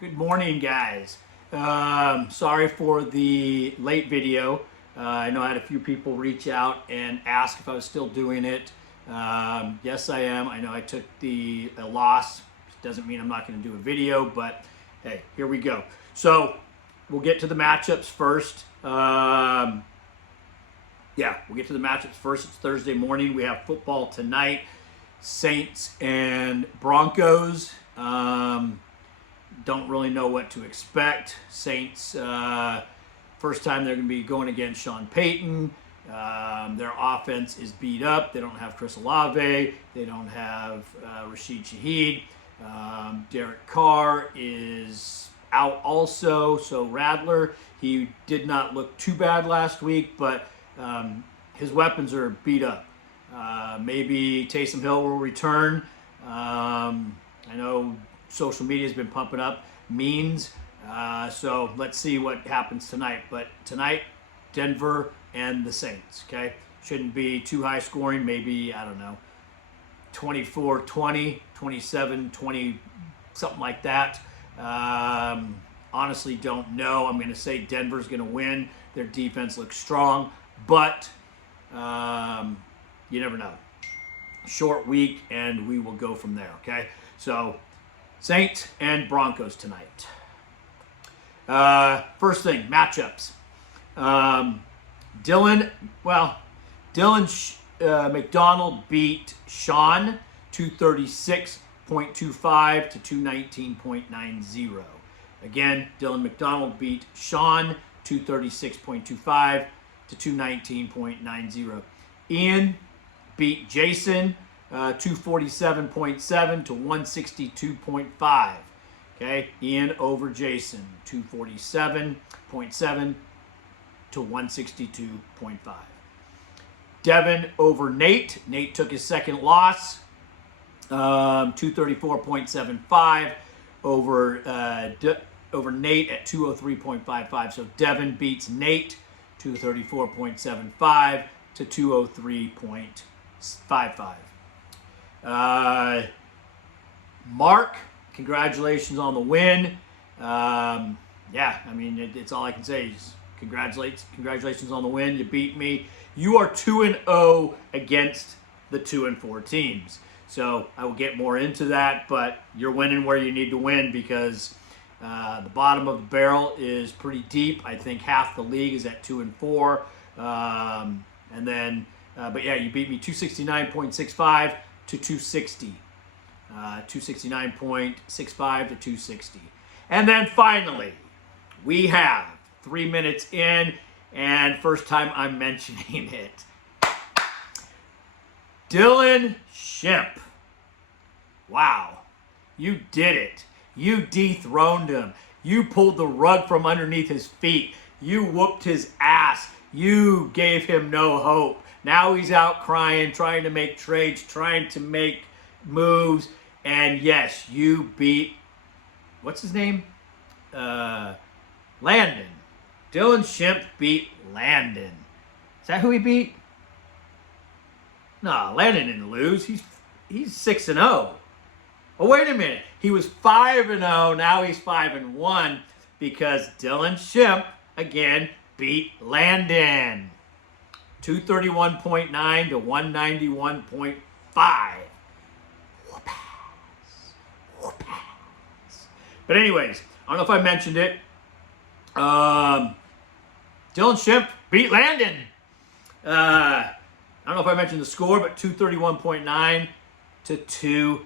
Good morning, guys. Sorry for the late video. I know I had a few people reach out and ask if I was still doing it. Yes, I am. I know I took a loss. Doesn't mean I'm not going to do a video, but hey, here we go. So we'll get to the matchups first. We'll get to the matchups first. It's Thursday morning. We have football tonight. Saints and Broncos. Don't really know what to expect. Saints, first time they're going to be going against Sean Payton. Their offense is beat up. They don't have Chris Olave. They don't have Rashid Shaheed. Derek Carr is out also. So Radler, he did not look too bad last week, but his weapons are beat up. Maybe Taysom Hill will return. I know social media has been pumping up memes. So let's see what happens tonight. But tonight, Denver and the Saints, okay? Shouldn't be too high scoring. Maybe, I don't know, 24-20, 27-20, something like that. Honestly, don't know. I'm going to say Denver's going to win. Their defense looks strong, but you never know. Short week, and we will go from there, okay? So Saints and Broncos tonight. First thing, matchups. Dylan McDonald beat Sean 236.25 to 219.90. Again, Dylan McDonald beat Sean 236.25 to 219.90. Ian beat Jason 247.7 to 162.5. Okay, Ian over Jason, 247.7 to 162.5. Devin over Nate. Nate took his second loss, 234.75 over Nate at 203.55. So Devin beats Nate 234.75 to 203.55. Mark, congratulations on the win. It's all I can say is congratulations on the win. You beat me. You are 2-0 against the 2-4 teams. So I will get more into that, but you're winning where you need to win because the bottom of the barrel is pretty deep. I think half the league is at 2-4. You beat me 269.65 to 260. 269.65 to 260. And then finally, we have 3 minutes in, and first time I'm mentioning it. Dylan Shemp. Wow. You did it. You dethroned him. You pulled the rug from underneath his feet. You whooped his ass. You gave him no hope. Now he's out crying, trying to make trades, trying to make moves. And yes, you beat, what's his name? Landon. Dylan Shemp beat Landon. Is that who he beat? No, Landon didn't lose. He's 6-0. Oh, wait a minute. He was 5-0. Now he's 5-1 because Dylan Shemp, again, beat Landon. 231.9 to 191.5. But anyways, I don't know if I mentioned it. Dylan Shemp beat Landon. I don't know if I mentioned the score, but 231.9 to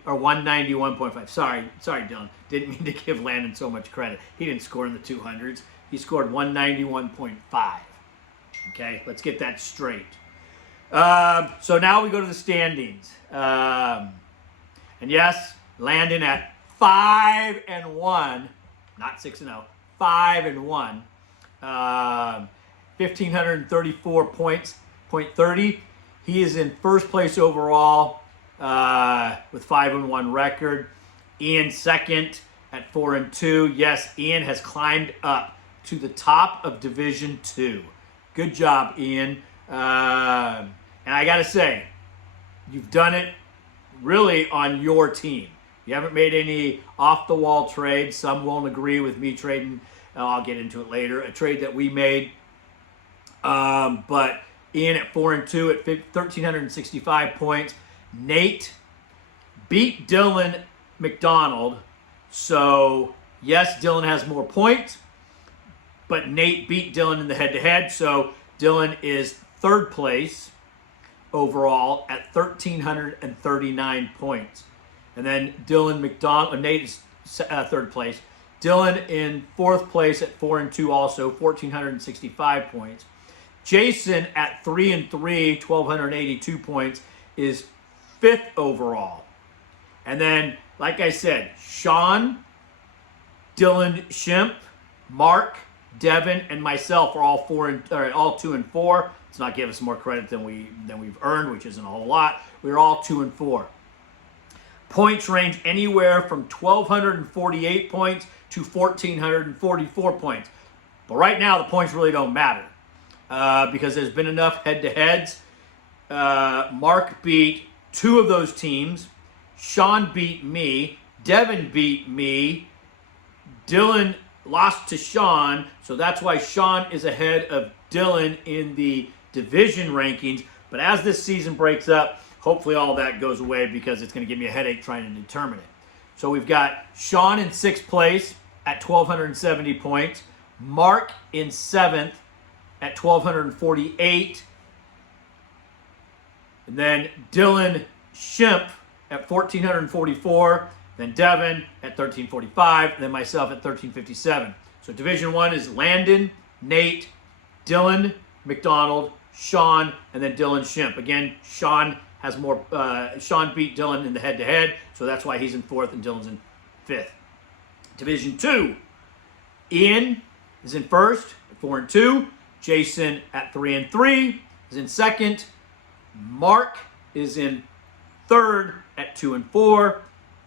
191.5. Sorry, Dylan. Didn't mean to give Landon so much credit. He didn't score in the 200s. He scored 191.5. Okay, let's get that straight. So now we go to the standings. And yes, Landon at 5-1, not 6-0, 5-1. 1,534 points, .30. He is in first place overall with 5-1 record. Ian second at 4-2. Yes, Ian has climbed up to the top of Division 2. Good job, Ian. And I got to say, you've done it really on your team. You haven't made any off-the-wall trades. Some won't agree with me trading. I'll get into it later. A trade that we made. But Ian at 4-2 at 1,365 points. Nate beat Dylan McDonald. So, yes, Dylan has more points. But Nate beat Dylan in the head-to-head. So, Dylan is third place overall at 1,339 points. And then Nate is third place. Dylan in fourth place at 4-2 also, 1,465 points. Jason at 3-3, 1,282 points, is fifth overall. And then, like I said, Sean, Dylan Shimp, Mark, Devin, and myself are all 2 and 4. Let's not give us more credit than we've earned, which isn't a whole lot. We're all 2 and 4. Points range anywhere from 1,248 points to 1,444 points. But right now, the points really don't matter because there's been enough head-to-heads. Mark beat 2 of those teams. Sean beat me. Devin beat me. Dylan lost to Sean, so that's why Sean is ahead of Dylan in the division rankings. But as this season breaks up, hopefully all that goes away because it's going to give me a headache trying to determine it. So we've got Sean in 6th place at 1,270 points. Mark in 7th at 1,248. And then Dylan Shimp at 1,444. Then Devin at 1,345. And then myself at 1,357. So Division 1 is Landon, Nate, Dylan McDonald, Sean, and then Dylan Shimp. Again, Sean has more. Sean beat Dylan in the head-to-head, so that's why he's in 4th and Dylan's in 5th. Division 2, Ian is in 1st at 4-2. Jason at 3-3 is in 2nd. Mark is in 3rd at 2-4.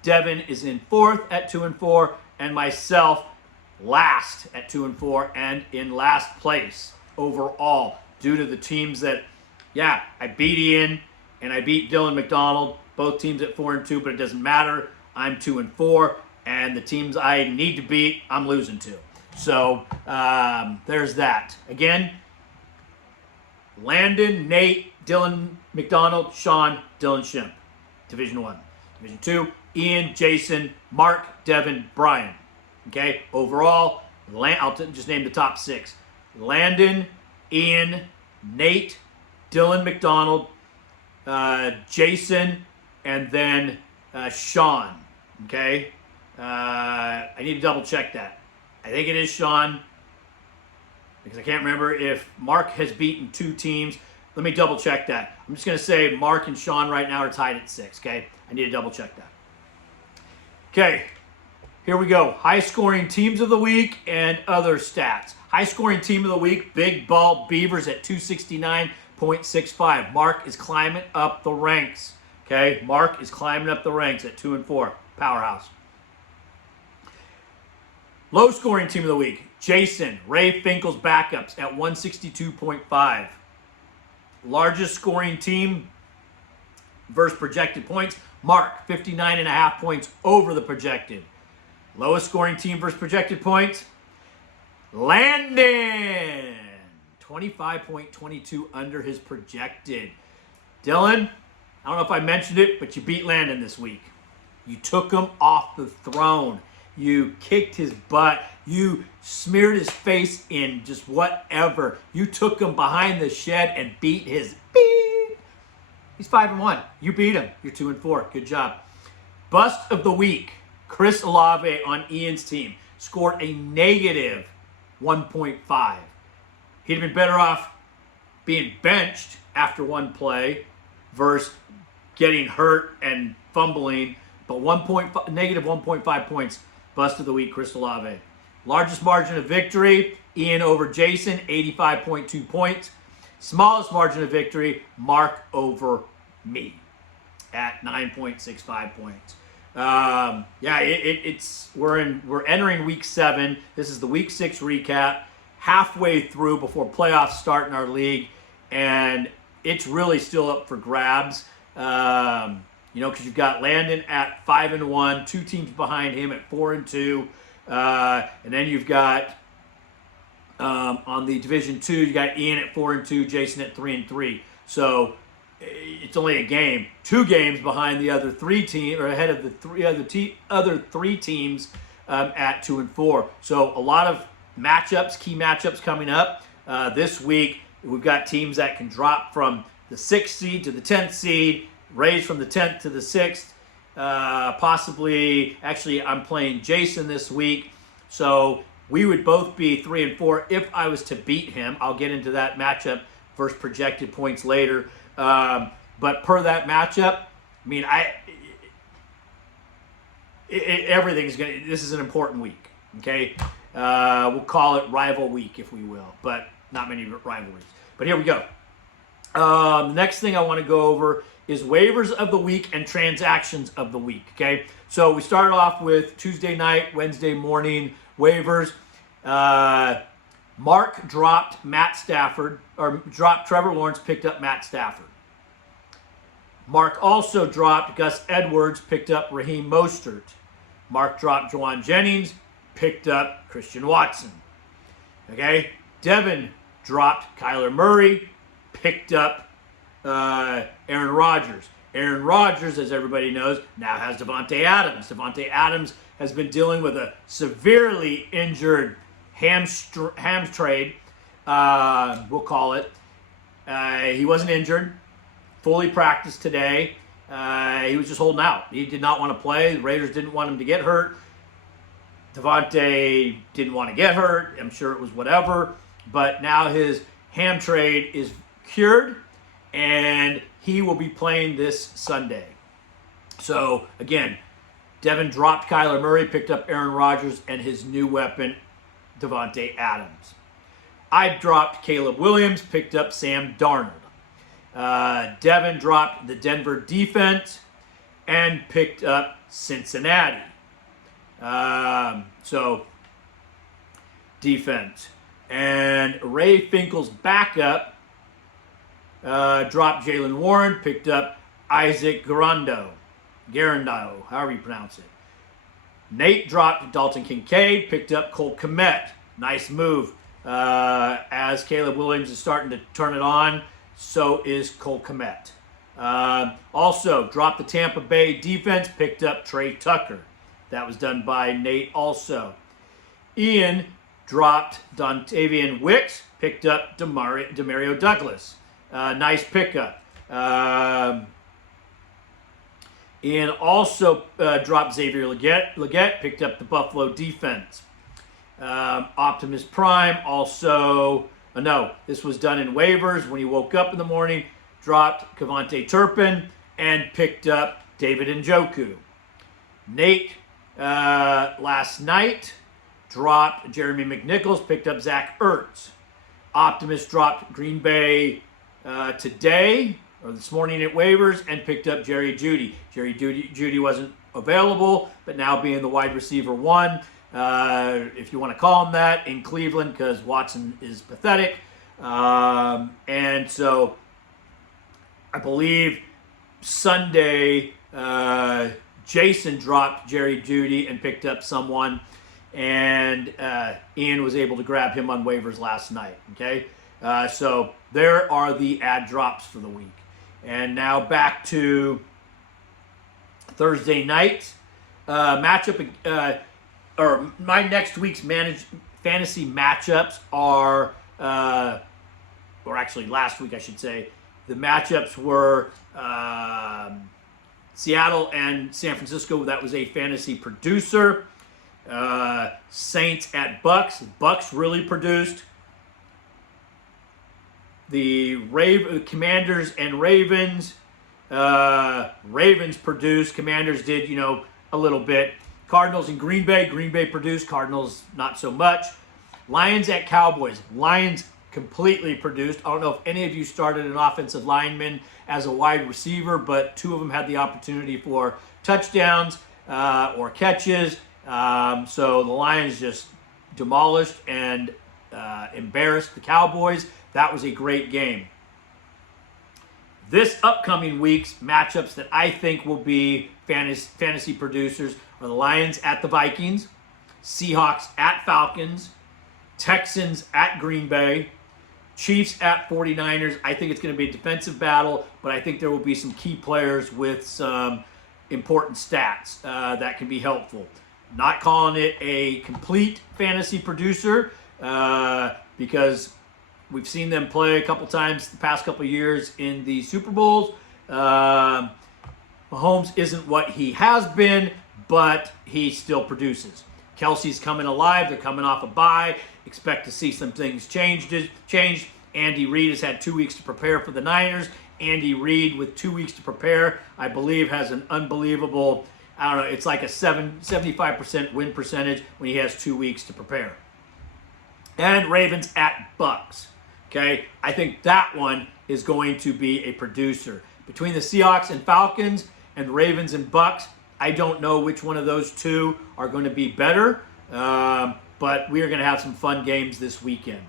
Devin is in 4th at 2-4, and myself last at 2-4 and in last place overall due to the teams that, I beat Ian and I beat Dylan McDonald, both teams at 4-2, but it doesn't matter. I'm 2-4, and the teams I need to beat, I'm losing to. So there's that. Again, Landon, Nate, Dylan McDonald, Sean, Dylan Shimp. Division 1. Division 2, Ian, Jason, Mark, Devin, Brian. Okay, overall, I'll just name the top 6. Landon, Ian, Nate, Dylan McDonald, Jason, and then Sean. Okay, I need to double check that. I think it is Sean because I can't remember if Mark has beaten 2 teams. Let me double check that. I'm just going to say Mark and Sean right now are tied at 6. Okay, I need to double check that. Okay, here we go. High scoring teams of the week and other stats. High scoring team of the week, Big Bald Beavers at 269.65. Mark is climbing up the ranks. Okay, Mark is climbing up the ranks at 2-4. Powerhouse. Low scoring team of the week, Jason, Ray Finkel's backups at 162.5. Largest scoring team versus projected points, Mark, 59.5 points over the projected. Lowest scoring team versus projected points, Landon, 25.22 under his projected. Dylan, I don't know if I mentioned it, but you beat Landon this week. You took him off the throne. You kicked his butt. You smeared his face in just whatever. You took him behind the shed and beat his beep. He's 5-1. You beat him. You're 2-4. Good job. Bust of the week. Chris Olave on Ian's team scored a negative 1.5. He'd have been better off being benched after one play versus getting hurt and fumbling. But negative 1.5 points. Bust of the week, Chris Olave. Largest margin of victory, Ian over Jason, 85.2 points. Smallest margin of victory, Mark over me at 9.65 points. We're entering week 7. This is the week 6 recap, halfway through before playoffs start in our league, and it's really still up for grabs. because you've got Landon at 5-1, 2 teams behind him at 4-2, and then you've got on the Division 2, you got Ian at 4-2, Jason at 3-3. So it's only a game, 2 games behind the other 3 teams, or ahead of the other 3 teams at 2-4. So a lot of key matchups coming up this week. We've got teams that can drop from the 6th seed to the 10th seed, raise from the 10th to the 6th. Possibly, actually, I'm playing Jason this week, so we would both be 3-4 if I was to beat him. I'll get into that matchup versus projected points later. But per that matchup, I mean, everything's going to, this is an important week, okay? We'll call it rival week, if we will, but not many rivalries. But here we go. Next thing I want to go over is waivers of the week and transactions of the week, okay? So we started off with Tuesday night, Wednesday morning waivers. Mark dropped Trevor Lawrence, picked up Matt Stafford. Mark also dropped Gus Edwards, picked up Raheem Mostert. Mark dropped Juwan Jennings, picked up Christian Watson. Okay? Devin dropped Kyler Murray, picked up Aaron Rodgers. Aaron Rodgers, as everybody knows, now has Davante Adams. Davante Adams has been dealing with a severely injured hamstring, we'll call it. He wasn't injured, fully practiced today. He was just holding out. He did not want to play. The Raiders didn't want him to get hurt. Davante didn't want to get hurt. I'm sure it was whatever. But now his ham trade is cured, and he will be playing this Sunday. So, again, Devin dropped Kyler Murray, picked up Aaron Rodgers, and his new weapon, Davante Adams. I dropped Caleb Williams, picked up Sam Darnold. Devin dropped the Denver defense and picked up Cincinnati. So, defense. And Ray Finkel's backup dropped Jalen Warren, picked up Isaac Garando, however you pronounce it. Nate dropped Dalton Kincaid, picked up Cole Kmet. Nice move. As Caleb Williams is starting to turn it on, so is Cole Kmet. Also, dropped the Tampa Bay defense, picked up Trey Tucker. That was done by Nate also. Ian dropped Dontavian Wicks, picked up Demario Douglas. Nice pickup. Ian also dropped Xavier Legette, picked up the Buffalo defense. Optimus Prime also, this was done in waivers when he woke up in the morning, dropped Kevontae Turpin and picked up David Njoku. Nate, last night, dropped Jeremy McNichols, picked up Zach Ertz. Optimus dropped Green Bay today, or this morning at waivers, and picked up Jerry Jeudy. Jerry Jeudy wasn't available, but now being the wide receiver 1, if you want to call him that, in Cleveland, because Watson is pathetic. And so I believe Sunday, Jason dropped Jerry Jeudy and picked up someone, and Ian was able to grab him on waivers last night. Okay, so there are the ad drops for the week. And now back to Thursday night matchup. Or my next week's fantasy matchups are, or actually last week I should say, the matchups were Seattle and San Francisco. That was a fantasy producer. Saints at Bucks. Bucks really produced. The Commanders and Ravens. Ravens produced. Commanders did, a little bit. Cardinals and Green Bay. Green Bay produced. Cardinals not so much. Lions at Cowboys. Lions completely produced. I don't know if any of you started an offensive lineman as a wide receiver, but 2 of them had the opportunity for touchdowns or catches. So the Lions just demolished and embarrassed the Cowboys. That was a great game. This upcoming week's matchups that I think will be fantasy producers are the Lions at the Vikings, Seahawks at Falcons, Texans at Green Bay, Chiefs at 49ers. I think it's going to be a defensive battle, but I think there will be some key players with some important stats that can be helpful. Not calling it a complete fantasy producer because we've seen them play a couple times the past couple years in the Super Bowls. Mahomes isn't what he has been, but he still produces. Kelsey's coming alive. They're coming off a bye. Expect to see some things changed. Andy Reid has had 2 weeks to prepare for the Niners. Andy Reid, with 2 weeks to prepare, I believe has an unbelievable, I don't know, it's like a 75% win percentage when he has 2 weeks to prepare. And Ravens at Bucks. Okay, I think that one is going to be a producer. Between the Seahawks and Falcons and Ravens and Bucks, I don't know which one of those two are going to be better, but we are going to have some fun games this weekend.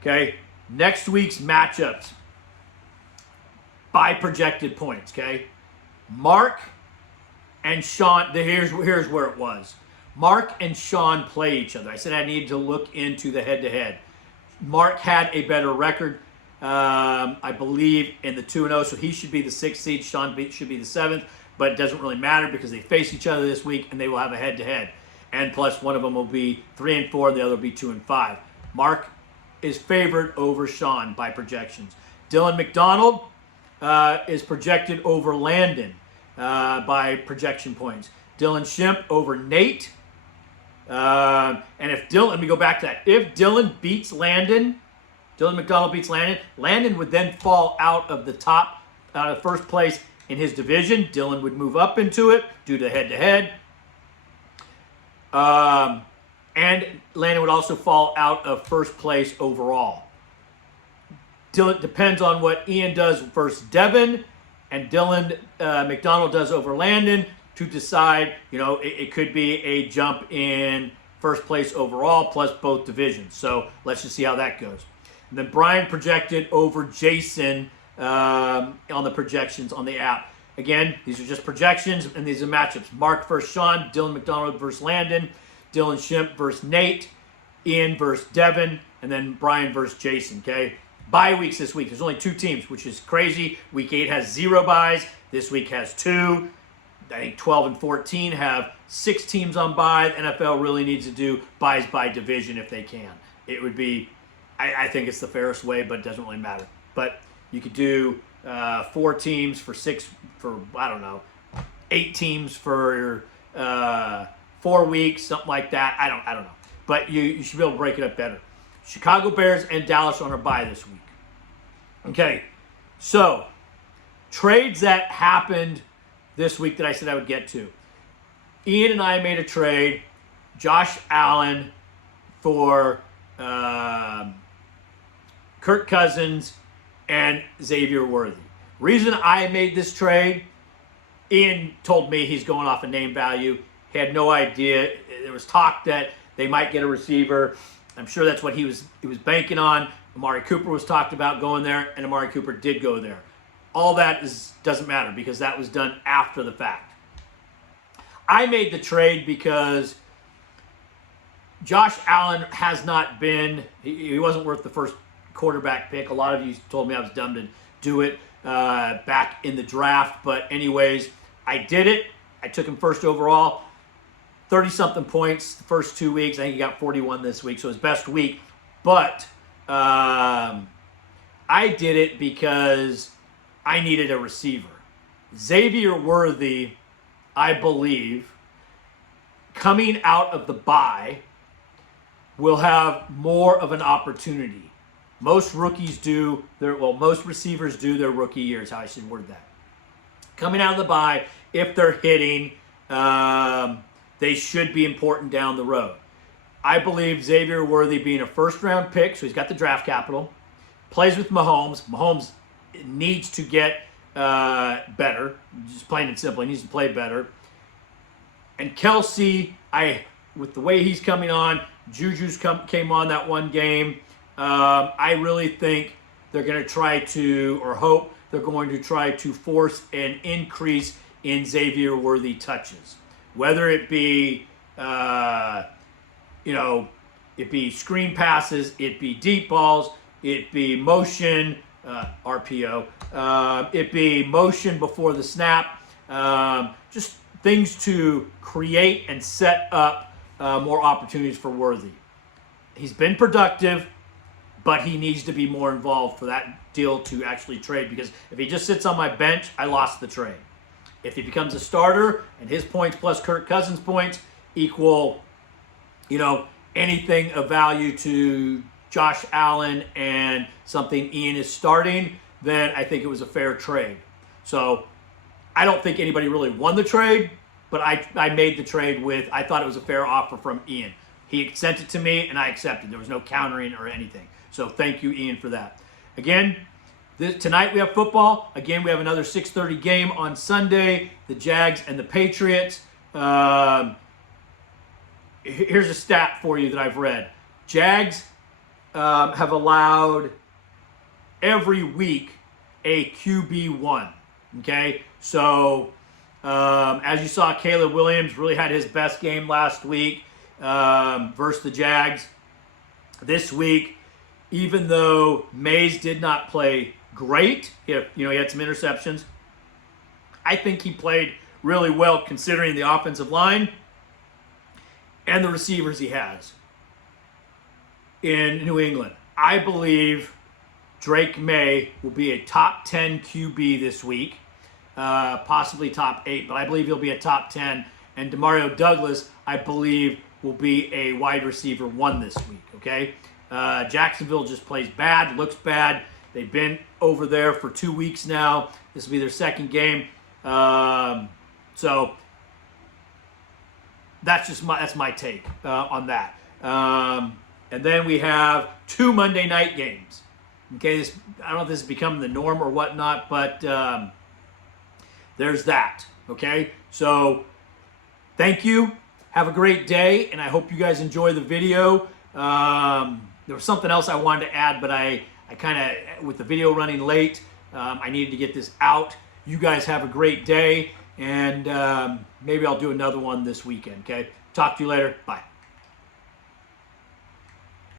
Okay, next week's matchups by projected points. Okay, Mark and Sean. Here's where it was. Mark and Sean play each other. I said I needed to look into the head-to-head. Mark had a better record, I believe, in the 2-0, so he should be the 6th seed. Sean should be the 7th, but it doesn't really matter because they face each other this week and they will have a head-to-head. And plus, one of them will be 3-4, the other will be 2-5. Mark is favored over Sean by projections. Dylan McDonald is projected over Landon by projection points. Dylan Shimp over Nate. And if Dylan, let me go back to that. If Dylan beats Landon, Dylan McDonald beats Landon, Landon would then fall out of the top, out of first place in his division. Dylan would move up into it due to head-to-head. And Landon would also fall out of first place overall. Dylan depends on what Ian does versus Devin, and Dylan McDonald does over Landon to decide, it could be a jump in first place overall plus both divisions. So let's just see how that goes. And then Brian projected over Jason on the projections on the app. Again, these are just projections, and these are matchups. Mark versus Sean, Dylan McDonald versus Landon, Dylan Shimp versus Nate, Ian versus Devin, and then Brian versus Jason, okay? Bye weeks this week. There's only 2 teams, which is crazy. Week 8 has 0 byes. This week has 2. I think 12 and 14 have 6 teams on bye. The NFL really needs to do byes by division if they can. It would be, I think it's the fairest way, but it doesn't really matter. But you could do 4 teams for 8 teams for 4 weeks, something like that. I don't know. But you should be able to break it up better. Chicago Bears and Dallas on a bye this week. Okay, so trades that happened this week that I said I would get to. Ian and I made a trade, Josh Allen for Kirk Cousins and Xavier Worthy. Reason I made this trade, Ian told me he's going off a name value. He had no idea. There was talk that they might get a receiver. I'm sure that's what he was banking on. Amari Cooper was talked about going there, and Amari Cooper did go there. All that doesn't matter because that was done after the fact. I made the trade because Josh Allen has not been, he wasn't worth the first quarterback pick. A lot of you told me I was dumb to do it back in the draft. But anyways, I did it. I took him first overall. 30-something points the first 2 weeks. I think he got 41 this week, so his best week. But I did it because I needed a receiver. Xavier Worthy, I believe, coming out of the bye, will have more of an opportunity. Most rookies do most receivers do their rookie year, is how I should word that. Coming out of the bye, if they're hitting, they should be important down the road. I believe Xavier Worthy being a first-round pick, so he's got the draft capital, plays with Mahomes. Mahomes needs to get better, just plain and simple. He needs to play better. And Kelsey, with the way he's coming on, Juju's came on that one game. I really think they're going to try to, or hope, they're going to try to force an increase in Xavier Worthy touches. Whether it be, it be screen passes, it be deep balls, it be motion, RPO, it be motion before the snap, just things to create and set up more opportunities for Worthy. He's been productive, but he needs to be more involved for that deal to actually trade, because if he just sits on my bench, I lost the trade. If he becomes a starter and his points plus Kirk Cousins' points equal, anything of value to Josh Allen and something Ian is starting, then I think it was a fair trade. So I don't think anybody really won the trade, but I made the trade I thought it was a fair offer from Ian. He sent it to me and I accepted. There was no countering or anything. So thank you, Ian, for that. Again, tonight we have football. Again, we have another 6:30 game on Sunday, the Jags and the Patriots. Here's a stat for you that I've read. Jags have allowed every week a QB1. Okay? So, as you saw, Caleb Williams really had his best game last week versus the Jags. This week, even though Mays did not play great, he had some interceptions, I think he played really well considering the offensive line and the receivers he has in New England. I believe Drake May will be a top 10 QB this week, possibly top 8, but I believe he'll be a top 10. And Demario Douglas, I believe, will be a wide receiver 1 this week, okay? Jacksonville just plays bad, looks bad. They've been over there for 2 weeks now. This will be their second game. So that's my take on that. And then we have 2 Monday night games. Okay, I don't know if this has become the norm or whatnot, but there's that. Okay, so thank you. Have a great day, and I hope you guys enjoy the video. There was something else I wanted to add, but I kind of, with the video running late, I needed to get this out. You guys have a great day, and maybe I'll do another one this weekend, okay? Talk to you later. Bye.